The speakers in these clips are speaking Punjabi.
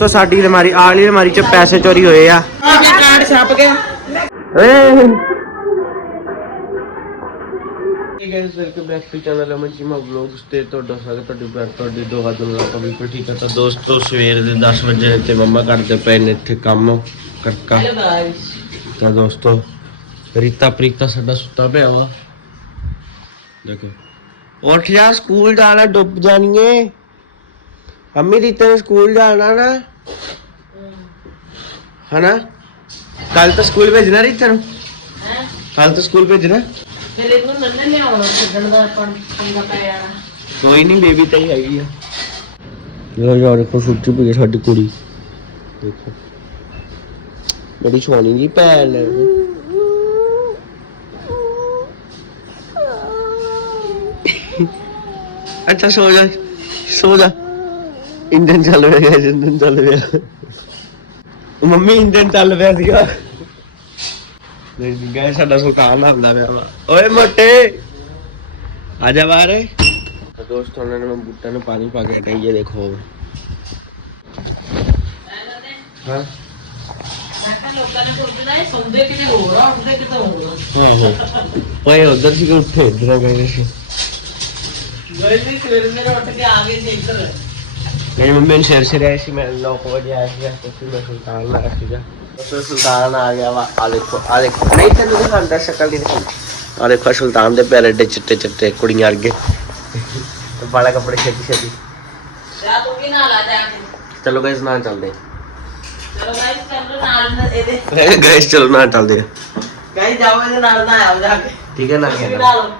ਦੋਸਤੋ ਸਾਡੀ ਅਲਮਾਰੀ ਆਹ ਵਾਲੀ ਅਲਮਾਰੀ ਚ ਪੈਸੇ ਚੋਰੀ ਹੋਏ ਆ। ਕਾਰਡ ਛਪ ਗਿਆ ਏ guys welcome back to channel Aman Cheema vlogs ਤੇ ਤੁਹਾਡਾ ਸਵਾਗਤ ਤੁਹਾਡੀ ਪਿਆਰ ਤੁਹਾਡੀ ਦੁਆ ਤੋਂ ਆਪਾਂ ਬਿਲਕੁਲ ਠੀਕ ਆ ਤਾਂ ਦੋਸਤੋ ਸਵੇਰ ਦੇ 10 ਵਜੇ ਤੇ ਮੰਮਾ ਕਰਦੇ ਪਏ ਨੇ ਇੱਥੇ ਕੰਮ ਕਰਕਾ ਤਾਂ ਦੋਸਤੋ ਰੀਤਾ ਪ੍ਰੀਤਾ ਸਾਡਾ ਸੁੱਤਾ ਪਿਆ ਵਾ। ਦੇਖੋ। ਉੱਠ ਜਾ ਸਕੂਲ ਜਾਣਾ ਡੁੱਬ ਜਾਣੀਏ। ਅੰਮੀ ਰੀਤਾ ਨੇ ਸਕੂਲ ਜਾਣਾ ਨਾ? ਹਨਾ? ਕੱਲ ਤਾਂ ਸਕੂਲ ਭੇਜਣਾ ਰੀਤਾ ਨੂੰ। ਹੈ? ਕੱਲ ਤਾਂ ਸਕੂਲ ਭੇਜਣਾ। ਫਿਰ ਇਹਨੂੰ ਨੰਨੇ ਲਿਆਉਣਾ ਛੱਡਣ ਦਾ ਆਪਾਂ ਪੰਗਾ ਪੈ ਜਾਣਾ। ਕੋਈ ਨਹੀਂ ਬੇਬੀ ਤਾਂ ਹੀ ਹੈਗੀ ਆ। ਯਾਰ ਯਾਰ ਦੇਖੋ ਸੁੱਤੀ ਪਈ ਸਾਡੀ ਕੁੜੀ। ਦੇਖੋ। ਬੜੀ ਸੋਹਣੀ ਜੀ ਭੈਣ ਹੈ ਅੱਛਾ ਸੋ ਜਾ ਸੋ ਜਾ। ਇੰਜਨ ਚੱਲ ਰਿਹਾ ਹੈ ਇੰਜਨ ਚੱਲ ਰਿਹਾ ਮੰਮੀ ਇੰਜਨ ਚੱਲ ਪਿਆ ਸੀਗਾ। ਨਹੀਂ ਗਏ ਸਾਡਾ ਸੁਲਤਾਨ ਹੱਲਦਾ ਪਿਆ ਵਾ। ਓਏ ਮੋਟੇ ਆ ਜਾ ਬਾਹਰ। ਦੋਸਤੋ ਉਹਨਾਂ ਨੇ ਬੂਟਾਂ ਨੂੰ ਪਾਣੀ ਪਾ ਕੇ ਹਟਾਈ ਇਹ ਦੇਖੋ। ਹਾਂ। ਓਏ ਉਧਰ ਸੀ ਕਿ ਉੱਥੇ ਇਧਰ ਗਏ ਸੀ। ਗਏ ਸੀ ਸਵੇਰੇ ਸਵੇਰੇ ਉੱਠ ਕੇ ਆ ਗਏ ਸੀ ਇੱਧਰ। ਮੇਰੀ ਮੰਮੀ ਨੇ ਸਿਰ ਸਿਰ ਆਈ ਸੀ ਮੈਂ 9 ਵਜੇ ਆਇਆ ਸੀ ਤੇ ਫਿਰ ਮੈਂ ਸੁਲਤਾਨ ਨਾਲ ਸੀਗਾ ਉਸ ਸੁਲਤਾਨ ਆ ਗਿਆ ਵਾ ਆ ਦੇਖੋ ਆ ਦੇਖੋ ਨਹੀਂ ਤੈਨੂੰ ਦਿਖਾਉਂਦਾ ਸ਼ਕਲ ਨਹੀਂ ਦਿਖਾਉਂਦਾ ਆ ਦੇਖੋ ਸੁਲਤਾਨ ਦੇ ਪੈਰੇ ਡੇ ਚਿੱਟੇ ਚਿੱਟੇ ਕੁੜੀਆਂ ਵਰਗੇ ਬਾਲਾ ਕੱਪੜੇ ਛੇਤੀ ਛੇਤੀ ਜਾ ਤੂੰ ਵੀ ਨਾਲ ਆ ਜਾ ਕੇ ਚਲੋ ਗਾਇਸ ਨਾਲ ਚੱਲਦੇ ਚਲੋ ਗਾਇਸ ਚੱਲੋ ਨਾਲ ਨਾ ਇਹਦੇ ਹਾਂ ਗਾਇਸ ਚਲੋ ਨਾਲ ਚੱਲਦੇ ਗਾਇਸ ਜਾਓ ਇਹਦੇ ਨਾਲ ਨਾ ਆਓ ਜਾ ਕੇ ਠੀਕ ਹੈ ਨਾ ਤੁਸੀਂ ਵੀ ਕਹਿਣਾ ਨਾਲ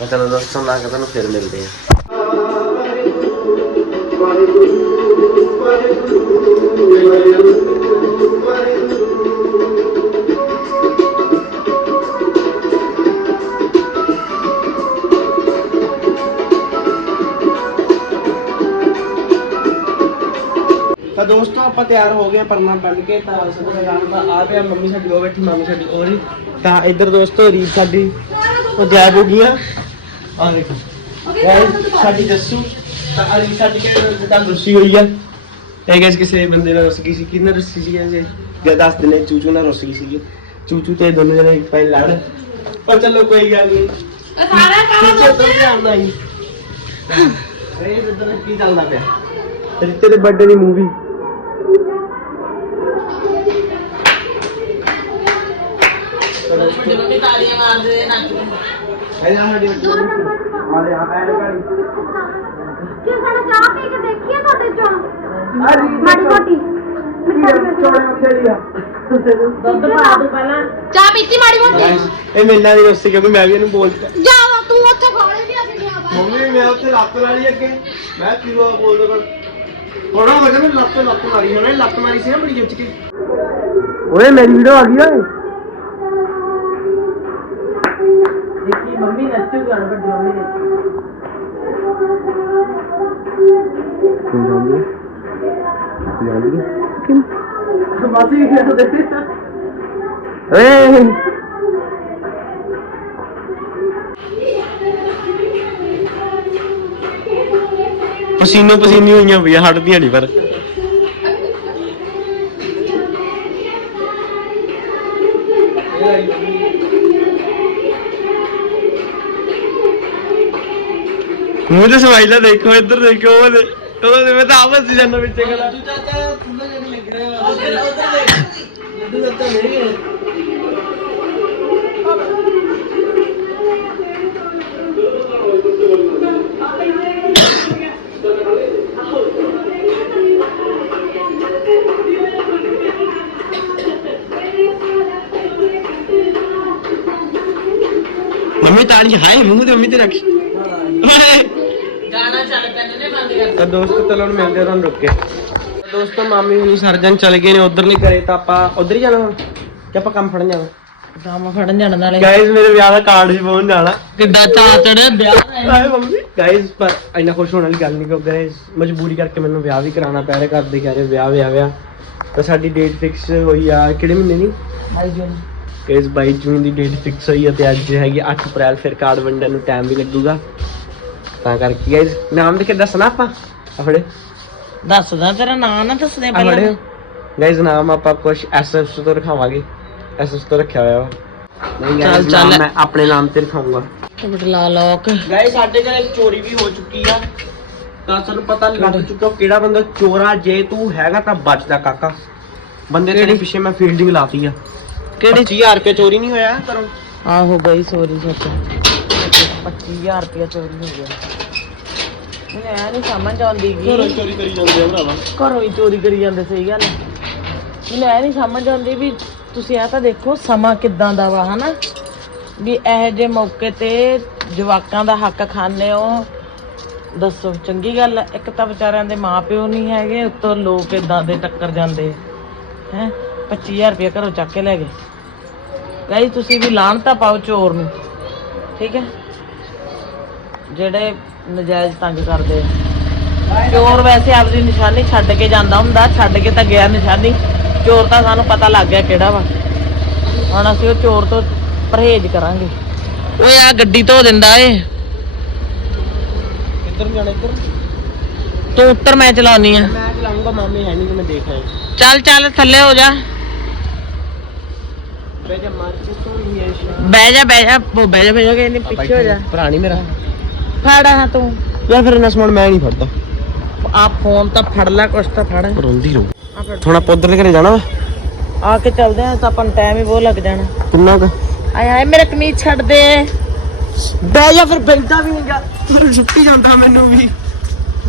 ਮੈਂ ਚਲੋ ਦੋਸਤੋ ਨਾ ਕੇ ਤੁਹਾਨੂੰ ਫਿਰ ਮਿਲਦੇ ਆ ਤਾਂ ਦੋਸਤੋ ਆਪਾਂ ਤਿਆਰ ਹੋ ਗਏ ਪਰਨਾ ਬੰਨ ਕੇ ਤਾਂ ਸਭ ਨਾਮ ਦਾ ਆ ਪਿਆ ਮੰਮੀ ਸਾਡੀ ਉਹ ਬੈਠੀ ਮੰਮੀ ਸਾਡੀ ਉਹ ਰਹੀ ਤਾਂ ਇੱਧਰ ਦੋਸਤੋ ਰੀਤ ਸਾਡੀ ਉਹ ਜੈਬ ਹੋ ਗਈਆਂ ਆ ਦੇਖੋ ਸਾਡੀ ਜੱਸੂ। ਤਾਂ ਅਲੀ ਸਾਡੀ ਕਿਹੜਾ ਤਾਂ ਰੁੱਸੀ ਹੋਈ ਆ। ਇਹ ਗੈਸ ਕਿਸੇ ਬੰਦੇ ਨਾਲ ਰੁੱਸ ਗਈ ਸੀ? ਕਿੰਨਾ ਰੁੱਸੀ ਸੀ ਜੇ ਜੇ ਦੱਸ ਦਿਨੇ ਚੂਚੂ ਨਾਲ ਰੁੱਸ ਗਈ ਸੀ ਚੂਚੂ ਤੇ ਦੋਨੋਂ ਜਣੇ ਇੱਕ ਪਾਈ ਲੜ। ਪਰ ਚਲੋ ਕੋਈ ਗੱਲ ਨਹੀਂ ਚੂਚੂ ਤੋਂ ਧਿਆਨ ਨਹੀਂ ਇਹ ਇਧਰ ਕੀ ਚੱਲਦਾ ਪਿਆ? ਰਿੱਤੇ ਦੇ ਬਰਥਡੇ ਦੀ ਮੂਵੀ ਵੱਡੇ ਵੱਡੇ ਤਾਲੀਆਂ ਮਾਰਦੇ ਨੇ ਨੱਚ ਇਹ ਨਾ ਸਾਡੀ ਆਲੇ ਆ ਐਡ ਕਾਲੀ ਕਿ ਸਾਡਾ ਚਾਹ ਪੀ ਕੇ ਦੇਖੀਏ ਤੁਹਾਡੇ ਚੋਂ। ਮਾੜੀ ਮੋਟੀ। ਦੁੱਧ ਪਾ ਦੋ ਪਹਿਲਾਂ। ਚਾਹ ਪੀਤੀ ਮਾੜੀ ਮੋਟੀ? ਇਹ ਮੈਨਾਂ ਦੀ ਰੋਸੀ ਕਿਉਂਕਿ ਮੈਂ ਵੀ ਇਹਨੂੰ ਬੋਲਤਾ ਜਾ ਤੂੰ ਉੱਥੇ ਖੋਲੇ ਵੀ ਅਸੀਂ ਲਿਆ ਮੰਮੀ ਮੈਂ ਉੱਥੇ ਲੱਤ ਵਾਲੀ ਅੱਗੇ। ਮੈਂ ਕਿਉਂ ਬੋਲਦਾ ਪਰ ਥੋੜਾ ਮੈਂ ਲੱਤ ਲੱਤ ਮਾਰੀ ਹੋਣਾ ਲੱਤ ਮਾਰੀ ਸੀ ਨਾ ਬੜੀ ਜਿੱਚ ਕੇ ਓਏ ਮੇਰੀ ਵੀਡੀਓ ਆ ਗਈ ਓਏ। ਦੇਖੀ ਮੰਮੀ ਨੱਚੂਗਾ ਨਾ ਵੱਡੀ ਮੰਮੀ ਦੇਖੀ ਤੂੰ ਜਾਂਦੀ ਜਾਂਦੀ ਮਾਸੀ ਵੀ ਕਰਦੇ ਓਏ! ਪਸੀਨੋ ਪਸੀਨੀ ਹੋਈਆਂ ਪਈਆਂ ਹਟਦੀਆਂ ਨਹੀਂ ਪਰ। ਮੂੰਹ ਤੇ ਸਮਾਈਲਾ ਦੇਖੋ ਇੱਧਰ ਦੇਖੋ ਉਹਦੇ ਉਹਦੇ ਮੈਂ ਤਾਂ ਆਪਸ ਜਾਂਦਾ ਵਿੱਚ ਗਲਾ ਤੂੰ ਚਾਚਾ ਤੁੰਦਾ ਜਿਹੜੀ ਲੱਗ ਰਿਹਾ ਉਧਰ ਉਧਰ ਦੇਖ ਲੱਡੂ ਨਹੀਂ ਹੈ। ਮੰਮੀ ਤਾਣੀ ਹਾਏ ਮੂੰਹ ਤੇ ਮੰਮੀ ਤੇ ਰੱਖ। ਗਾਣਾ ਤਾਂ ਦੋਸਤੋ ਚਲੋ ਹੁਣ ਮਿਲਦੇ ਹਾਂ ਤੁਹਾਨੂੰ ਰੁੱਕ ਕੇ ਤਾਂ ਦੋਸਤੋ ਮਾਮੀ ਨੂੰ ਸਰਜਨ ਚਲੇ ਗਏ ਨੇ ਉਧਰ ਨਹੀਂ ਕਰੇ ਤਾਂ ਆਪਾਂ ਉਧਰ ਹੀ ਜਾਣਾ ਹੁਣ ਕਿ ਆਪਾਂ ਕੰਮ ਫੜਨ ਜਾਣਾ। ਡਰਾਮਾ ਫੜਨ ਜਾਣ ਨਾਲੇ। ਗਾਇਜ਼ ਮੇਰੇ ਵਿਆਹ ਦਾ ਕਾਰਡ ਵੀ ਪਹੁੰਚ ਜਾਣਾ। ਕਿੱਦਾਂ ਚਾ ਚੜਿਆ ਵਿਆਹ ਹਾਏ ਮੰਮੀ। ਗਾਇਜ਼ ਪਰ ਇੰਨਾ ਖੁਸ਼ ਹੋਣ ਵਾਲੀ ਗੱਲ ਨਹੀਂ ਕਿਉਂ ਗਾਇਜ਼ ਮਜਬੂਰੀ ਕਰਕੇ ਮੈਨੂੰ ਵਿਆਹ ਵੀ ਕਰਾਉਣਾ ਪੈ ਰਿਹਾ ਘਰ ਦੇ ਕਹਿ ਰਹੇ ਵਿਆਹ ਵਿਆਹ ਵਿਆਹ। ਤਾਂ ਸਾਡੀ ਡੇਟ ਫਿਕਸ ਹੋਈ ਆ ਕਿਹੜੇ ਮਹੀਨੇ ਦੀ? ਹਾਈ ਜਨ। ਗਾਇਜ਼ 22 ਜੂਨ ਦੀ ਡੇਟ ਫਿਕਸ ਹੋਈ ਆ ਤੇ ਅੱਜ ਹੈਗੀ 8 ਅਪ੍ਰੈਲ ਫਿਰ ਕਾਰਡ ਵੰਡਣ ਨੂੰ ਟਾਈਮ ਵੀ ਲੱਗੂਗਾ। ਤਾਂ ਕਰਕੇ ਗਾਇਜ਼ ਨਾਮ ਲਿਖ ਕੇ ਦੱਸਣਾ ਆਪਾਂ? ਆਪਣੇ ਦੱਸਦਾ ਤੇਰਾ ਨਾਂ ਨਾ ਦੱਸਦੇ ਪਹਿਲਾਂ। ਗਾਇਜ਼ ਨਾਮ ਆਪਾਂ ਕੁਝ ਐਸਐਸ ਤੋਂ ਰਖਾਵਾਂਗੇ। ਐਸਐਸ ਤੋਂ ਰੱਖਿਆ ਹੋਇਆ ਵਾ। ਨਹੀਂ ਚੱਲ, guys, ਚੱਲ। ਨਾਮ ਮੈਂ ਆਪਣੇ ਨਾਮ ਤੇ ਰਖਾਉਂਗਾ। ਬਟਲਾ ਲੋਕ ਗਾਇਜ਼ ਸਾਡੇ ਘਰੇ ਚੋਰੀ ਵੀ ਹੋ ਚੁੱਕੀ ਆ। ਤਾਂ ਸਾਨੂੰ ਪਤਾ ਲੱਗ ਚੁੱਕਾ ਕਿਹੜਾ ਬੰਦਾ ਚੋਰਾ ਜੇ ਤੂੰ ਹੈਗਾ ਤਾਂ ਬਚਦਾ ਕਾਕਾ। ਬੰਦੇ ਤੇਰੇ ਪਿੱਛੇ ਮੈਂ ਫੀਲਡਿੰਗ ਲਾਤੀ ਆ। ਕਿਹੜੀ? 25000 ਰੁਪਏ ਚੋਰੀ ਨਹੀਂ ਹੋਇਆ ਕਰੋ ਆਹੋ ਬਈ ਸੋਰੀ ਸੱਚ 25000 ਰੁਪਇਆ ਚੋਰੀ ਹੋ ਗਿਆ। ਮੈਨੂੰ ਐ ਨਹੀਂ ਸਮਝ ਆਉਂਦੀ ਘਰੋਂ ਗੀ ਚੋਰੀ ਕਰੀ ਜਾਂਦੇ ਆ ਭਰਾਵਾ। ਘਰੋਂ ਹੀ ਚੋਰੀ ਕਰੀ ਜਾਂਦੇ ਸਹੀ ਗੱਲ ਹੈ। ਮੈਨੂੰ ਐ ਨਹੀਂ ਸਮਝ ਆਉਂਦੀ ਵੀ ਤੁਸੀਂ ਆ ਤਾਂ ਦੇਖੋ ਸਮਾਂ ਕਿੱਦਾਂ ਦਾ ਵਾ ਹਨਾ? ਵੀ ਇਹੋ ਜਿਹੇ ਮੌਕੇ ਤੇ ਜਵਾਕਾਂ ਦਾ ਹੱਕ ਖਾਣੇ ਹੋ ਦੱਸੋ ਚੰਗੀ ਗੱਲ ਹੈ। ਇੱਕ ਤਾਂ ਵਿਚਾਰਿਆਂ ਦੇ ਮਾਪਿਓ ਨਹੀਂ ਹੈਗੇ ਉੱਤੋਂ ਲੋਕ ਇਦਾਂ ਦੇ ਟੱਕਰ ਜਾਂਦੇ। ਹੈ? 25000 ਰੁਪਏ ਘਰੋਂ ਚੱਕ ਕੇ ਲੈ ਗਏ। ਗਾਈ ਤੁਸੀਂ ਵੀ ਲਾਣ ਤਾਂ ਪਾਓ ਚੋਰ ਨੂੰ। ਠੀਕ ਹੈ? ਜਿਹੜੇ ਨਜਾਇਜ਼ ਤੰਗ ਕਰਦੇ ਆ। ਚੋਰ ਵੈਸੇ ਆਪਦੀ ਨਿਸ਼ਾਨੀ ਛੱਡ ਕੇ ਜਾਂਦਾ ਹੁੰਦਾ ਛੱਡ ਕੇ ਤਾਂ ਗਿਆ ਨਿਸ਼ਾਨੀ। ਚੋਰ ਤਾਂ ਸਾਨੂੰ ਪਤਾ ਲੱਗ ਗਿਆ ਕਿਹੜਾ ਵਾ। ਹੁਣ ਅਸੀਂ ਉਹ ਚੋਰ ਤੋਂ ਪਰਹੇਜ਼ ਕਰਾਂਗੇ। ਓਏ ਆ ਗੱਡੀ ਧੋ ਦਿੰਦਾ ਏ। ਕਿੱਧਰ ਨੂੰ ਜਾਣਾ ਇੱਧਰ ਤੂੰ ਉੱਤਰ ਮੈਂ ਚਲਾਉਣੀ ਆ। ਮੈਂ ਚਲਾਉਂਗਾ ਮਾਮੇ ਹੈ ਨਹੀਂ ਕਿ ਮੈਂ ਦੇਖ ਆਇਆ। ਚੱਲ ਚੱਲ ਥੱਲੇ ਹੋ ਜਾ। ਬੇ ਜਾ ਮਾਰ। ਕੇ ਤੋਂ ਨਹੀਂ ਹੈ ਬਹਿ ਜਾ ਬਹਿ ਜਾ ਉਹ ਬਹਿ ਜਾ ਬਹਿ ਜਾ ਕਿ ਨਹੀਂ ਪਿੱਛੇ ਹੋ ਜਾ। ਭਰਾ ਨਹੀਂ ਮੇਰਾ। ਫੜ ਆ ਤੂੰ। ਯਾਰ ਫਿਰ ਇਹਨਾਂ ਸਮਾਨ ਮੈਂ ਨਹੀਂ ਫੜਦਾ। ਆ ਫੋਨ ਤਾਂ ਫੜ ਲੈ ਕੁਛ ਤਾਂ ਫੜ। ਰੋਂਦੀ ਰਹੂ। ਆਪਾਂ ਉਧਰ ਘਰੇ ਜਾਣਾ ਵਾ? ਆ ਕੇ ਚੱਲਦੇ ਆ ਤਾਂ ਆਪਾਂ ਨੂੰ ਟਾਈਮ ਹੀ ਬਹੁਤ ਲੱਗ ਜਾਣਾ। ਕਿੰਨਾ ਕੁ? ਆਏ ਹਾਏ ਮੇਰੇ ਕਮੀਜ਼ ਛੱਡ ਦੇ। ਬਹਿ ਜਾ ਫਿਰ ਬੈਠਾ ਵੀ ਨਹੀਂਗਾ ਫਿਰ ਛੁੱਟੀ ਜਾਂਦਾ ਮੈਨੂੰ ਵੀ।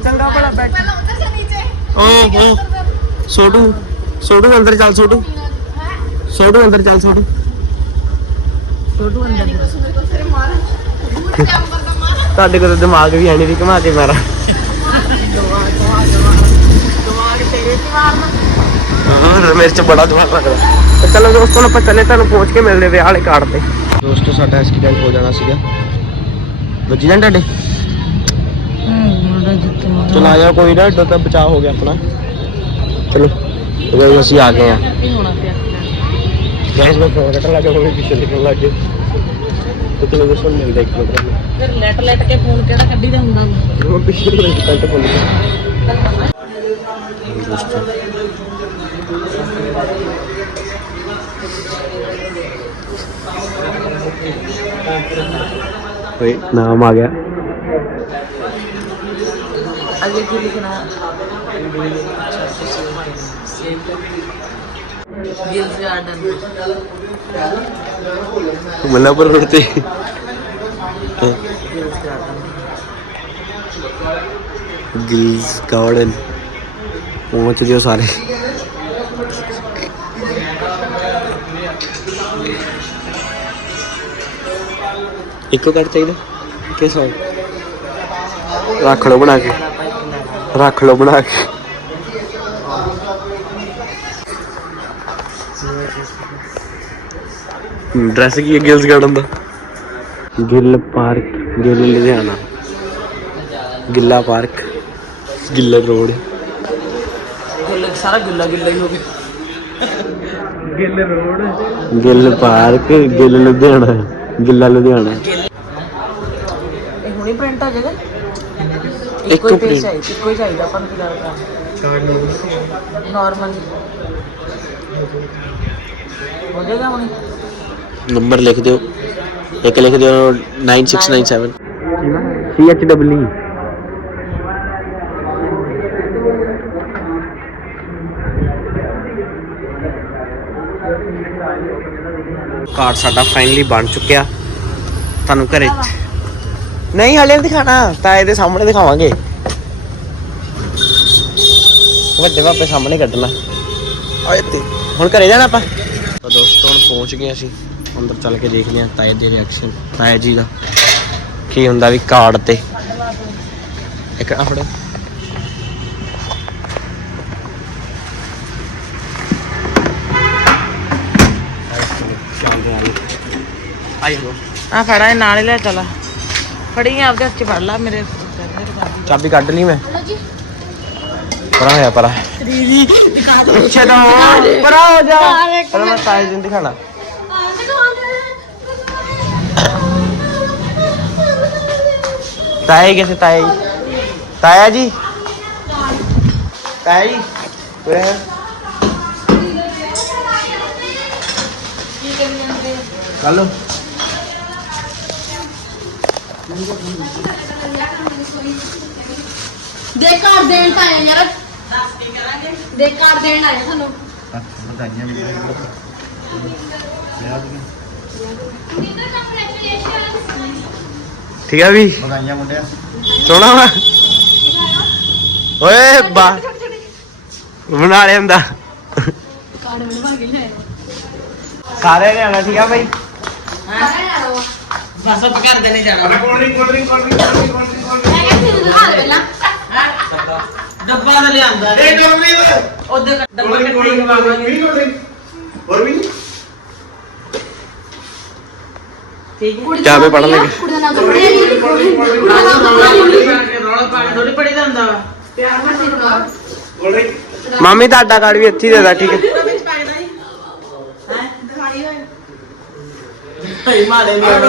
ਚੰਗਾ ਭਲਾ ਬੈਠ। ਓ ਓ ਸੋਡੂ ਸੋਡੂ ਅੰਦਰ ਚੱਲ ਸੋਡੂ ਸੋਡੂ ਅੰਦਰ ਚੱਲ ਸੋਡੂ ਛੋਟੂ ਅੰਦਰ ਤੁਹਾਡੇ ਕੋਲ ਤਾਂ ਦਿਮਾਗ ਵੀ ਹੈ ਨਹੀਂ ਵੀ ਘੁਮਾ ਕੇ ਮਾਰਾ। ਹਾਂ ਮੇਰੇ ਚ ਬੜਾ ਦਿਮਾਗ ਲੱਗਦਾ। ਤੇ ਚਲੋ ਦੋਸਤੋ ਆਪਾਂ ਚੱਲੇ ਤੁਹਾਨੂੰ ਪਹੁੰਚ ਕੇ ਮਿਲਦੇ ਵਿਆਹ ਵਾਲੇ ਕਾਰਡ ਤੇ। ਦੋਸਤੋ ਸਾਡਾ ਐਕਸੀਡੈਂਟ ਹੋ ਜਾਣਾ ਸੀਗਾ? ਵੱਜੀ ਨਾ ਤੁਹਾਡੇ? ਚਲ ਆ ਜਾ ਕੋਈ ਨਾ ਏਡਾ ਤਾਂ ਬਚਾਅ ਹੋ ਗਿਆ ਆਪਣਾ। ਚਲੋ ਅਸੀਂ ਆ ਗਏ ਆ ਕੀ ਹੋਣਾ ਪਿਆ ਗੈਸ ਮੈਂ ਫੋਨ ਕੱਟਣ ਲੱਗਾ ਕੋਈ ਪਿੱਛੇ ਲਿਖਣ ਲੱਗ ਗਏ ਤੇ ਚਲੋ ਦੋਸਤੋ ਮਿਲਦੇ ਇੱਕ ਲੋਕਾਂ ਨੂੰ ਫਿਰ ਲੈਟ ਲੈਟ ਕੇ ਫੋਨ ਕਿਹੜਾ ਕੱਢੀ ਦਾ ਹੁੰਦਾ ਵਾ? ਉਹ ਪਿੱਛੇ ਦੇ ਪੈਂਟ ਭੁੱਲ ਗਿਆ ਦੋਸਤੋ ਓਏ ਨਾਮ ਮੱਲਾਪੁਰ ਤੇ ਗਿਲਸ ਗਾਰਡਨ। ਪਹੁੰਚ ਦਿਓ ਸਾਰੇ। ਇੱਕੋ ਕੱਟ ਚਾਹੀਦਾ? ਕਿ ਸੌ ਰੱਖ ਲਓ ਬਣਾ ਕੇ। ਰੱਖ ਲਓ ਬਣਾ ਕੇ। ਡਰੈਸ ਕੀ ਹੈ ਗਿਲਸ ਗਾਰਡਨ ਦਾ? ਗਿੱਲ ਪਾਰਕ ਗਿੱਲ ਲੁਧਿਆਣਾ ਗਿੱਲਾ ਪਾਰਕ ਗਿੱਲ ਰੋਡ ਗਿੱਲ ਸਾਰਾ ਗਿੱਲਾ ਗਿੱਲਾ ਹੀ ਹੋ ਗਿਆ। ਗਿੱਲ ਰੋਡ ਗਿੱਲ ਪਾਰਕ ਗਿੱਲ ਲੁਧਿਆਣਾ ਗਿੱਲਾ ਲੁਧਿਆਣਾ ਇਹ ਹੁਣੀ ਪ੍ਰਿੰਟ ਹੋ ਜਾਏਗਾ ਇੱਕੋ ਹੀ ਪੇਜ। ਚਾਹੀਦਾ ਇੱਕੋ ਹੀ ਚਾਹੀਦਾ ਆਪਾਂ ਨੂੰ ਫਿਲਹਾਲ ਕਰਨਾ ਨਾਰਮਲ ਹੋ ਜਾਏਗਾ ਹੁਣੀ? ਨੰਬਰ ਲਿਖ ਦਿਓ। ਇੱਕ ਲਿਖ ਦਿਓ 9697 ਸੀ ਐਚ ਡਬਲਯੂ ਕਾਰਡ ਸਾਡਾ ਫਾਈਨਲੀ ਬਣ ਚੁੱਕਿਆ। ਤੁਹਾਨੂੰ ਘਰੇ ਨਹੀਂ ਹਲੇ ਦਿਖਾਣਾ। ਤਾਂ ਇਹਦੇ ਸਾਹਮਣੇ ਦਿਖਾਵਾਂਗੇ। ਵੱਡੇ ਪਾਪੇ ਸਾਹਮਣੇ ਕੱਢਣਾ। ਆਏ ਤੇ ਹੁਣ ਘਰੇ ਜਾਣਾ ਆਪਾਂ। ਤਾਂ ਦੋਸਤੋ ਹੁਣ ਪਹੁੰਚ ਗਏ ਅਸੀਂ। ਅੰਦਰ ਚੱਲ ਕੇ ਦੇਖਦੇ ਹਾਂ ਤਾਏ ਦੇ ਰਿਐਕਸ਼ਨ ਤਾਏ ਜੀ ਦਾ। ਕੀ ਹੁੰਦਾ ਵੀ ਕਾਰਡ ਤੇ। ਇੱਕ ਆਪਣੇ ਆਇਓ ਆ ਫੜਾ ਇਹ ਨਾਲ ਹੀ ਲੈ ਚਲਾ। ਫੜੀ ਆਪਦੇ ਹੱਥ ਚ ਫੜ ਲਾ ਮੇਰੇ ਚਾਬੀ ਕੱਢ ਲਈ ਮੈਂ। ਪਰਾਂ ਹੋਇਆ ਪਰਾਂ ਤੋਂ ਪਰਾਂ ਹੋ ਜਾ। ਪਰ ਮੈਂ ਤਾਏ ਜੀ ਨੂੰ ਦਿਖਾਣਾ। ਤਾਏ ਕਿਸੇ ਤਾਏ ਤਾਇਆ ਜੀ ਤਾਈ ਓਏ ਕੱਲੋ ਦੇ ਘਰ ਦੇਣ ਤਾਂ ਆਏ ਯਾਰ ਦੇ ਘਰ ਦੇਣ ਆਏ ਸਾਨੂੰ ਵਧਾਈਆਂ ਠੀਕ ਆ ਵੀ? ਵਧਾਈਆਂ ਮੁੰਡਿਆ। ਸੋਣਾ ਵਾ? ਓਏ ਬਾ। ਬਣਾ ਲਿਆ ਹੁੰਦਾ। ਕਾਰਡ ਬਣਵਾ ਕੇ ਲਿਆਏ ਸਾਰੇ ਨੇ ਆਣਾ ਠੀਕ ਆ ਬਾਈ? ਬਸ ਆਪਾਂ ਘਰ ਦੇ ਨਹੀਂ ਜਾਣਾ ਮੈਂ ਕਿਹਾ ਤੂੰ ਦਿਖਾ ਦੇ ਪਹਿਲਾਂ। ਡੱਬਾ ਤਾਂ ਲਿਆਂਦਾ ਉਹਦੇ ਡੱਬਾ ਕੱਟੀ ਖਵਾਵਾਂਗੇ। ਹੋਰ ਵੀ? ਠੀਕ ਚਾਹ ਪੇ ਪੜ੍ਹਨ ਲੱਗੇ। ਕੁੜੀ ਦਾ ਨਾਮ ਕੁੜੀ ਥੋੜੀ ਪੜੀ ਦਾ ਹੁੰਦਾ ਵਾ ਪਿਆਰ ਨਾਲ ਮਾਮੀ ਤੁਹਾਡਾ ਕਾਰਡ ਵੀ ਇੱਥੇ ਹੀ ਦੇ ਦਾ ਠੀਕ ਹੈ। ਹੀ ਭਾਈ ਮਾਰੇ ਨਹੀਂ ਦਾ ਵੀ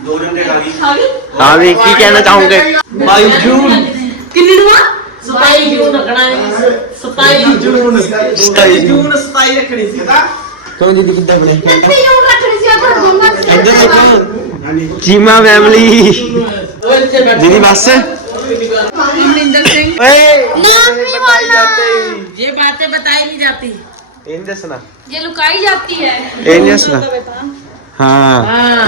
ਦੋ ਆ ਗਈ ਹਾਂ ਕੀ ਕਹਿਣਾ ਚਾਹੋਗੇ? ਬਾਈ ਜੂਨ। ਕਿੰਨੀ ਨੂੰ ਆ? 27 ਜੂਨ ਰੱਖਣਾ ਹੈ 27 ਜੂਨ 27 ਜੂਨ 27 ਰੱਖਣੀ ਸੀ ਕਿਉਂ ਜੀ ਕਿੱਦਾਂ ਬਣੇ ਕਿੰਨੀ ਨੂੰ ਰੱਖਣੀ ਸੀ ਆਪਾਂ ਦੋਨਾਂ ਚ ਇੱਧਰ ਦੇਖੋ ਚੀਮਾ ਫੈਮਿਲੀ ਉਹ ਇੱਥੇ ਬੈਠ ਦੀਦੀ ਬਸ ਮਨਿੰਦਰ ਸਿੰਘ ਓਏ ਨਾਮ ਨਹੀਂ ਬੋਲਣਾ ये बातें बताई नहीं जाती ਇਹ ਨਹੀਂ ਦੱਸਣਾ ये लुकाई जाती है ਇਹ ਨਹੀਂ ਦੱਸਣਾ ਹਾਂ हाँ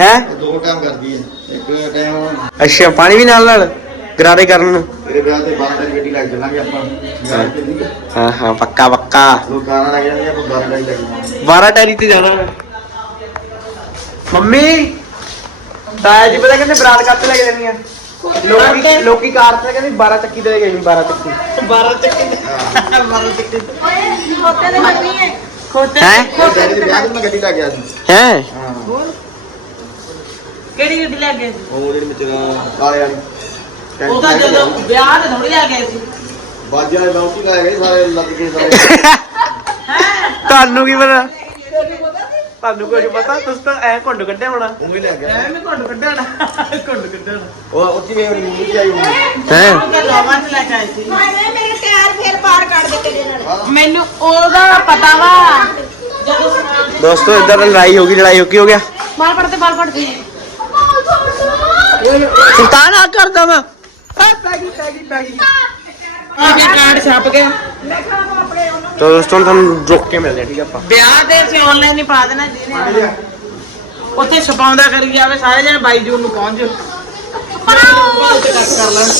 ਹੈ? ਦੋ ਟਾਈਮ ਕਰਦੀ ਹੈ। ਇੱਕ ਟਾਈਮ ਅੱਛਾ ਪਾਣੀ ਵੀ ਨਾਲ ਨਾਲ ਗਰਾਰੇ ਕਰਨ ਨੂੰ? ਤੇਰੇ ਵਿਆਹ ਤੇ ਬਾਹਰ ਤੱਕ ਗੱਡੀ ਲੱਗ ਚੱਲਾਂਗੇ ਆਪਾਂ। ਵਿਆਹ ਤੇ ਨਹੀਂ ਹਾਂ ਹਾਂ ਪੱਕਾ ਪੱਕਾ। ਲੋਕ ਲੱਗ ਜਾਂਦੇ ਆਪਾਂ ਗਾਣਾ ਲੱਗ ਜਾਂਦੇ 12 ਟੈਰੀ ਤੇ ਜਾਣਾ। ਮੰਮੀ ਤਾਇਆ ਜੀ ਪਤਾ ਕਹਿੰਦੇ ਬਰਾਤ ਕੱਤ ਲੈ ਕੇ ਦੇਣੀ ਆ। ਲੋਕੀ ਲੋਕੀ ਕਾਰ ਤੇ ਕਹਿੰਦੇ 12 ਚੱਕੀ ਕੇ ਜਾਣੀ 12 ਚੱਕੀ। 12 ਚੱਕੇ 12 ਚੱਕੇ ਖੋਤੇ ਦੇ ਮੰਮੀ ਹੈ। ਖੋਤੇ ਹੈ ਡੈਡੀ ਦੇ ਵਿਆਹ ਤੇ ਮੈਂ ਗੱਡੀ ਲੱਗ ਗਿਆ ਸੀ। ਹੈ? ਹਾਂ। ਕਿਹੜੀ ਗੱਡੀ ਲੈ ਗਏ ਉਹ ਜਿਹੜੀ ਵਿੱਚ ਕਾਲੇ ਵਾਲੀ। ਉਹ ਤਾਂ ਜਦੋਂ ਵਿਆਹ ਤੇ ਥੋੜੀ ਆ ਗਏ ਸੀ। ਬਾਜਾ ਦੇ ਬੌਂਕੀ ਲੈ ਗਏ ਸਾਰੇ ਲੱਗ ਕੇ ਸਾਰੇ। ਤੁਹਾਨੂੰ ਕੀ ਪਤਾ? ਤੁਹਾਨੂੰ ਕੁਝ ਪਤਾ? ਤੁਸੀਂ ਤਾਂ ਐ ਘੁੰਡ ਕੱਢਿਆ ਹੋਣਾ। ਉਹ ਵੀ ਲੈ ਗਿਆ। ਐਵੇਂ ਘੁੰਡ ਕੱਢਣਾ ਘੁੰਡ ਕੱਢਣਾ ਉਹ ਉੱਥੇ ਵੀ ਮੇਰੀ ਮੂਵੀ ਚ ਆਈ ਹੋਣੀ। ਹੈ? ਉਹ ਤਾਂ ਲਾਵਾਂ ਚ ਲੈ ਕੇ ਆਏ ਸੀ। ਮੇਰੇ ਟਾਇਰ ਫੇਰ ਪਾਰ ਕੱਢ ਦੇ ਤੇਰੇ ਨਾਲ ਮੈਨੂੰ ਉਹਦਾ ਪਤਾ ਵਾ। ਜਦੋਂ ਦੋਸਤੋ ਇੱਧਰ ਲੜਾਈ ਹੋ ਗਈ ਲੜਾਈ ਹੋ ਕੀ ਹੋ ਗਿਆ? ਬਾਲ ਪੜਦੇ ਬਾਲ ਪੜਦੇ ਸੁਲਤਾਨ ਆ ਕਰਦਾ ਵਾ ਆ ਕੇ ਕਾਰਡ ਛਪ ਗਿਆ ਤੋ ਦੋਸਤੋ ਤੁਹਾਨੂੰ ਰੁਕ ਕੇ ਮਿਲਦੇ ਆ, ਠੀਕ ਆ ਆਪਾਂ। ਵਿਆਹ ਦੇ ਅਸੀਂ ਆਨਲਾਈਨ ਹੀ ਪਾ ਦੇਣਾ ਜਿਹਨੇ ਉੱਥੇ ਛਪਾਉਂਦਾ ਕਰੀ ਜਾਵੇ ਸਾਰੇ ਜਣੇ 22 ਜੂਨ ਨੂੰ ਪਹੁੰਚ ਜਾਓ। ਕਰ ਲੈਣ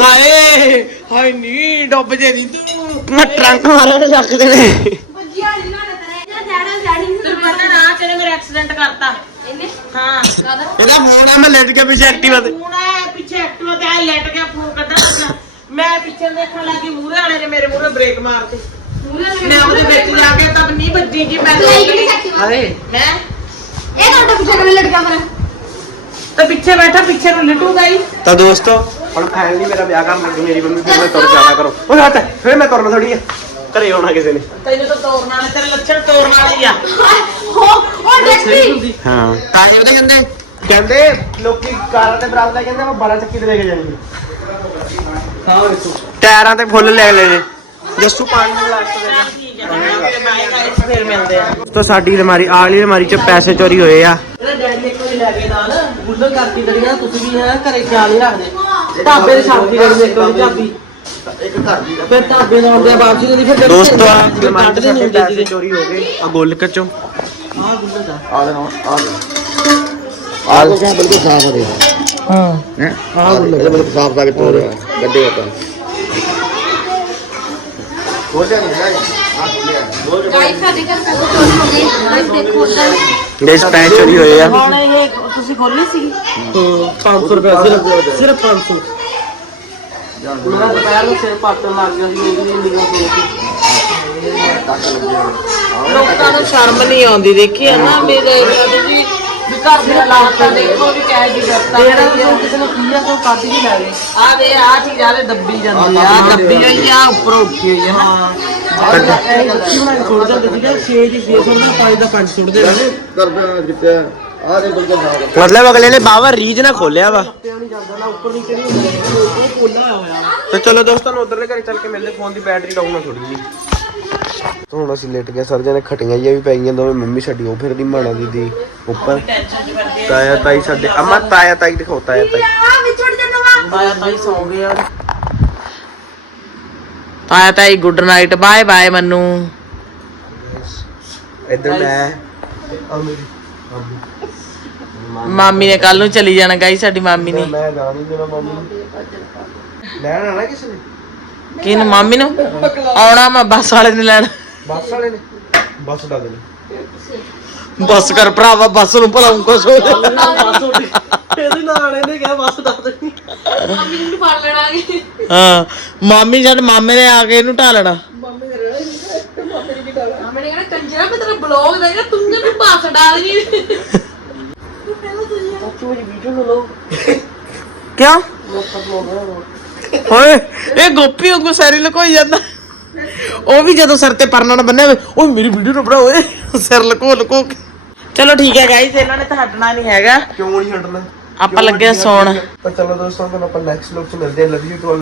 ਹਾਏ ਹਾਏ ਨੀ ਡੁੱਬ ਜੇ ਨੀ ਤੂੰ। ਮੈਂ ਟਰੰਕ ਮਾਰਿਆ ਤੇ ਚੱਕ ਦੇਣੇ ਬੱਜੀਆਂ ਨਹੀਂ ਨਾ ਤੇਰੇ ਇਹ ਡੈਡੀ ਡੈਡੀ ਤੈਨੂੰ ਪਤਾ ਨਾ ਚਲੇ ਮੇਰੇ ਐਕਸੀਡੈਂਟ ਕਰਤਾ ਇਹਨੇ ਹਾਂ ਇਹਦਾ ਫੋਨ ਆ ਮੈਂ ਲੈਟ ਕੇ ਪਿੱਛੇ ਐਕਟਿਵਾ ਤੇ। ਹੁਣ ਇਹ ਪਿੱਛੇ ਐਕਟਿਵਾ ਤੇ ਆ ਲੈਟ ਗਿਆ ਫੋਨ ਕੱਢਣ ਲੱਗਾ। ਮੈਂ ਪਿੱਛੇ ਦੇਖਣ ਲੱਗੀ ਮੂਹਰੇ ਵਾਲੇ ਨੇ ਮੇਰੇ ਮੂਹਰੇ ਬ੍ਰੇਕ ਮਾਰਤੀ। ਮੈਂ ਉਹਦੇ ਵਿੱਚ ਜਾ ਕੇ ਤਾਂ ਨਹੀਂ ਵੱਜੀ ਜੀ ਮੈਂ ਲਈ ਕਿਹੜੀ ਸੱਚੀ ਅਰੇ ਹੈ? ਇਹ ਤੁਹਾਡਾ ਪਿੱਛੇ ਕਿਵੇਂ ਲਟਕਾ ਫਿਰ? ਤੇ ਪਿੱਛੇ ਬੈਠਾ ਪਿੱਛੇ ਨੂੰ ਲਟੂਗਾ ਹੀ ਤਾਂ ਦੋਸਤੋ ਹੁਣ ਫਾਈਨਲੀ ਮੇਰਾ ਵਿਆਹ ਕਰਨ ਲੱਗੀ ਮੇਰੀ ਮੰਮੀ ਫਿਰ ਮੈਂ ਤੁਰ ਜਾਣਾ ਕਰੋ। ਫਿਰ ਮੈਂ ਤੁਰਨਾ ਥੋੜੀ ਆ। ਘਰੇ ਆਉਣਾ ਕਿਸੇ ਨੇ। ਤੈਨੂੰ ਤਾਂ ਤੋੜਨ ਵਾਲੇ ਤੇਰੇ ਲੱਛਣ ਤੋੜਨ ਵਾਲੇ ਹੀ ਆ। ਹੋ ਉਹ ਦੇਖੀ ਹਾਂ। ਤਾਂ ਇਹ ਪਤਾ ਕਹਿੰਦੇ ਕਹਿੰਦੇ ਲੋਕੀ ਕਾਰਾਂ ਤੇ ਬਰਾਤ ਲੈ ਕਹਿੰਦੇ ਮੈਂ 12 ਚੱਕੀ ਤੇ ਲੈ ਕੇ ਜਾਣੀ ਹਾਂ ਵੇਖੋ ਟਾਇਰਾਂ ਤੇ ਫੁੱਲ ਲੈ ਲੈਣੇ ਜੱਸੂ ਪਾਣੀ ਨੂੰ ਲਾਸਟ ਦੇ ਫਿਰ ਮਿਲਦੇ ਆ। ਤੋ ਸਾਡੀ ਅਲਮਾਰੀ ਆਲੀ ਅਲਮਾਰੀ ਚ ਪੈਸੇ ਚੋਰੀ ਹੋਏ ਆ। ਡੈਡੀ ਨੇ ਕੋਈ ਲੈ ਕੇ ਨਾਲ ਗੁੱਲਰ ਕਰਤੀ ਲੜੀਆਂ ਤੁਸੀਂ ਵੀ ਹੈ ਘਰੇ ਖਿਆਲ ਹੀ ਰੱਖਦੇ। ਢਾਬੇ ਦੇ ਛਾਪੀ ਦੇ ਇੱਕ ਵਾਰੀ ਢਾਬੀ। ਇੱਕ ਘਰ ਦੀ ਫਿਰ ਢਾਬੇ ਨਾਲ ਆਉਂਦੇ ਆ ਵਾਪਸੀ ਦੇ ਫਿਰ ਦੋਸਤੋ ਆ ਫਿਰ ਅਲਮਾਰੀ ਚ ਕੱਢਦੇ ਨਹੀਂ ਸਾਡੇ ਹੁੰਦੇ ਪੈਸੇ ਚੋਰੀ ਹੋ ਗਏ। ਆ ਗੋਲਕ ਚੋਂ। ਆਹ ਗੁੱਲਰ ਦਾ ਆ ਦੇ ਨਾ ਆ ਦੇ ਆ ਕੋ ਕਿਆ ਬਿਲਕੁਲ ਸਾਫ਼ ਆ ਦੇ ਹਾਂ ਹੈ ਆ ਇਹ ਬਿਲਕੁਲ ਸਾਫ਼ ਸਾਫ਼ ਤੋੜ ਗੱਡੇ ਆਪਾਂ ਹੋ ਜਾ ਨਹੀਂ ਹੈਗਾ ਗਾਈਸ ਸਾਡੇ ਘਰ ਪੈਸੇ ਚੋਰੀ ਹੋ ਗਏ ਗਾਈਸ ਦੇਖੋ ਉਧਰ ਗਾਇਸ ਪੈਂਟ ਚੋਰੀ ਹੋਏ ਆ ਹੁਣ ਇਹ ਤੁਸੀਂ ਖੋਲੀ ਸੀ 500 ਰੁਪਏ ਸਿਰਫ ਸਿਰਫ 500 ਮੇਰਾ ਦੁਪਹਿਰ ਨੂੰ ਸਿਰ ਪੱਟਣ ਲੱਗ ਗਿਆ ਸੀ ਮੇਰੀ ਨਿਗਾਹ ਤੋਂ ਲੋਕਾਂ ਨੂੰ ਸ਼ਰਮ ਨਹੀਂ ਆਉਂਦੀ ਦੇਖੀ ਹੈ ਨਾ ਮੇਰੇ ਤੁਸੀਂ ਵੀ ਘਰ ਦੇ ਹਾਲਾਤ ਤਾਂ ਦੇਖੋ ਵੀ ਕਿਹੋ ਜਿਹੀ ਜੱਤਾਂ ਜਿਹੜਾ ਵੀ ਕਿਸੇ ਨੂੰ ਪੀਆ ਤੋਂ ਕਾਟੀ ਨਹੀਂ ਲੈ ਗਏ ਆ ਦੇ ਆ ਚੀਜ਼ ਆਲੇ ਦੱਬੀ ਜਾਂਦੀ ਆ ਆਹ ਦੱਬੀ ਹੋਈ ਆ ਉੱਪਰ ਉੱਠੀ ਹੋਈ ਆ ਹਾਂ। ਇਹ ਕੀ ਬਣਾ ਕੇ ਛੋੜ ਜਾਂਦੇ ਸੀਗੇ 6 ਦੀ 6 ਸੁੱਟਦੇ 5 ਦਾ 5 ਸੁੱਟਦੇ ਰਹੇ। ਕਰਦਾ ਜਿੱਤੇ ਆ ਦੇ ਬਿਲਕੁਲ ਮਤਲਬ ਅਗਲੇ ਨੇ ਬਾਵਾ ਰੀਜ ਨਾ ਖੋਲਿਆ ਵਾ। ਪਿਆ ਨਹੀਂ ਜਾਂਦਾ ਨਾ ਉੱਪਰ ਨੀਚੇ ਨਹੀਂ ਹੁੰਦਾ। ਇਹ ਕੋਲਾ ਹੋਇਆ। ਤੇ ਚਲੋ ਦੋਸਤਾਂ ਨੂੰ ਉਧਰਲੇ ਘਰੇ ਚੱਲ ਕੇ ਮਿਲਦੇ ਫੋਨ ਦੀ ਬੈਟਰੀ ਡਾਊਨ ਨਾ ਥੋੜੀ ਜੀ ਤਾਂ ਹੁਣ ਅਸੀਂ ਲੇਟ ਗਏ ਸਰ ਜਣੇ ਖਟੀਆਂ ਜਿਹਾ ਵੀ ਪੈ ਗਈਆਂ ਦੋਵੇਂ ਮੰਮੀ ਸਾਡੀ ਉਹ ਫਿਰਦੀ ਮਾਣਾ ਦੀਦੀ ਉੱਪਰ। ਤਾਇਆ ਤਾਈ ਸਾਡੇ ਅਮਾ ਤਾਇਆ ਤਾਈ ਦਿਖਾਓ ਤਾਇਆ ਤਾਈ। ਆ ਵਿਛੜ ਤਾਇਆ ਤਾਈ ਸੌ ਗਏ ਆ। ਤਾਇਆ ਤਾਈ good night bye bye Mannu. ਇੱਧਰ ਮੈਂ ਆ ਮੇਰੀ ਮਾਮੀ ਨੇ ਕੱਲ ਨੂੰ ਚਲੀ ਜਾਣਾ ਗਾਈ ਸਾਡੀ ਮਾਮੀ ਨੇ। ਮੈਂ ਜਾ ਨਹੀਂ ਦੇਣਾ ਮੰਮੀ ਨੂੰ। ਲੈਣ ਆਣਾ ਕਿਸੇ ਨੇ? ਕਿਹਨੂੰ ਮਾਮੀ ਨੂੰ? ਆਉਣਾ ਮੈਂ ਬੱਸ ਵਾਲੇ ਨੇ ਲੈਣ। ਬੱਸ ਵਾਲੇ ਨੇ? ਬੱਸ ਦਾ ਦੇ। ਬੱਸ ਕਰ ਭਰਾਵਾ ਬੱਸ ਨੂੰ ਭਲਾ ਕੁਛ ਹੋ ਜਾ। ਬਸ ਉੱਡੀ ਇਹਦੇ ਨਾਲ ਇਹਨੇ ਕਿਹਾ ਬਸ ਦੱਸ ਦੇ। ਮੰਮੀ ਨੂੰ ਫੜ ਲੈਣਾ ਗੇ। ਹਾਂ ਮਾਮੀ ਜਦ ਮਾਮੇ ਨੇ ਆ ਕੇ ਇਹਨੂੰ ਢਾਲਣਾ ਮਾਮੇ ਨੇ ਕਹਿਣਾ ਕੰਜਰਾ ਮੈਂ ਤੇਰਾ ਬਲੌਗ ਦੇਗਾ। ਤੂੰ ਕਿਹਨੂੰ ਪਾਸ ਡਾਲ ਗਈ ਕਿਉਂ ਓਏ ਇਹ ਗੋਪੀ ਵਾਂਗੂ ਸਾਰੀ ਲਕੋਈ ਜਾਂਦਾ। ਉਹ ਵੀ ਜਦੋਂ ਸਿਰ ਤੇ ਪਰਨਾ ਨਾ ਬੰਨਿਆ ਹੋਵੇ ਓਏ ਮੇਰੀ ਵੀਡੀਓ ਨਾ ਬਣਾ ਓਏ ਸਿਰ ਲਕੋ ਲਕੋ ਕੇ। ਚਲੋ ਠੀਕ ਹੈ ਗਾਈਸ ਇਹਨਾਂ ਨੇ ਤਾਂ ਹਟਣਾ ਨਹੀਂ ਹੈਗਾ। ਕਿਉਂ ਨਹੀਂ ਛੱਡਣਾ ਆਪਾਂ ਲੱਗੇ ਆ ਸੌਣ। ਤਾਂ ਚਲੋ ਦੋਸਤੋ ਤੁਹਾਨੂੰ ਆਪਾਂ ਨੈਕਸਟ ਲੋਕ ਚ ਮਿਲਦੇ ਹਾਂ ਲਵ ਯੂ ਟੂ